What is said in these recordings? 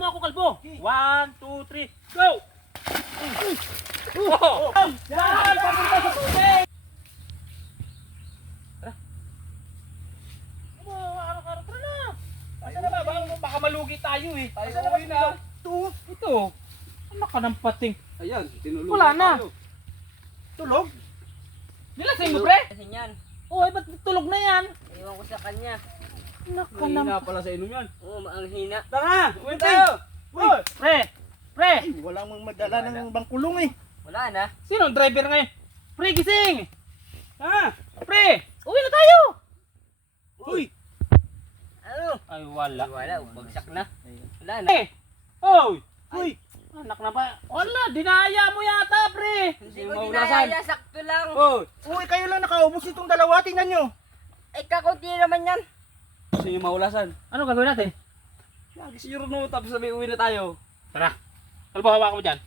mo ako, kalbo. 1, 2, 3, go! Yan! Papunta sa tubig! Tara. Araw-araw, tara na! Asa na ba? Baka malugi tayo eh. Tayo Asa na ba uwi na. Ito. Anak ka ng pating. Ayan, tinulog Wala na. tayo. Tulog? Nilasing mo, pre? Kasi yan. Oo, ba't tulog na yan? Iwan ko sa kanya. Anak ka ng... Mahina pala sa inom yan. Oo, ang hina. Tara, uwi tayo. Uy, pre! Pre! Walang magmadala ng bangkulong eh. Wala na. Sino ang driver ngayon? Pre, gising! Ha? Pre! Uwi na tayo! Uy. Ano? Ay, wala. Wala, bagsak na. Wala na. Eh! Oy! Uy. Anak na ba? Wala, dinaya mo yata, pre! Hindi ko maulasan. dinaya, sakto lang. Oh, Uy, kayo lang nakaubos itong dalawa. Tingnan nyo. Ay, kakunti naman yan. gusto niyo maulasan. Ano gagawin natin? Lagi si Runo, tapos sabi uwi na tayo. Tara! Kalbo, hawakan mo dyan.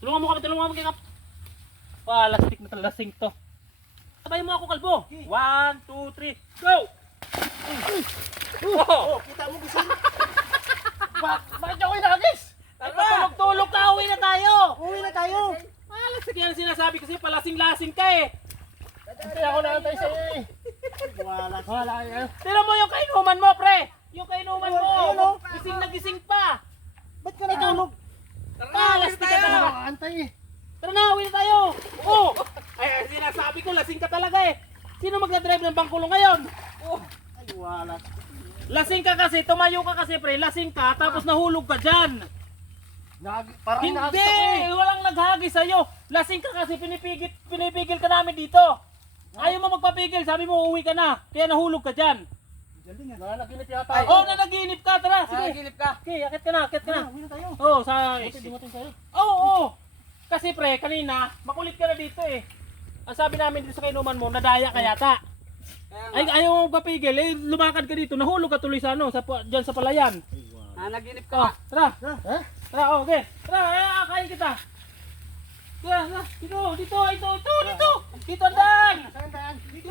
Tulungan mo kami kay Kap. Lastik na lasing to. Sabay mo ako, kalbo. 1, 2, 3, go! Oh, kita mo gusto mo. Bakit ako inagis? Ay, patulog-tulog ka, uwi na tayo! Uwi na tayo. Lastik yan sinasabi kasi palasing-lasing ka eh. Hindi ako nakantay sa iyo eh. Wala yan. Tira mo yung kainuman mo, pre! Yung kainuman mo! Ayun, oh. Gising na gising pa! Ba't ka natulog? Lastik ka talaga! Nakakantay eh. Tara na, uwi na tayo! Oh! Ay, sinasabi ko, lasing ka talaga eh! Sino magdadrive ng bangkulo ngayon? Oh! Ay, wala. Lasing ka kasi, tumayo ka kasi pre, lasing ka, tapos nahulog ka dyan! Parang Hindi! nakakita ko eh. Walang naghagi sa'yo! Lasing ka kasi, pinipigil ka namin dito! Ayaw mo magpapigil, sabi mo uuwi ka na, kaya nahulog ka dyan! Galing ah. Nanaginip yata. Ay, oh, nanaginip ka, tara, sige! Gilip ka. Okay, akit ka na, akit ka na! Uwi na tayo. Oo, sa... Buti dumating tayo. Oo! Kasi pre, kanina, makulit ka na dito eh. Ang sabi namin dito sa kainuman mo, nadaya ka yata. Ay, ayaw mo magpapigil eh, lumakad ka dito, nahulog ka tuloy sa ano, dyan sa palayan. Nanaginip Oh, ka. tara! Ha? Tara, okay. Tara, kain kita. Tara, dito. Dito ang daan. Saan daan? Dito,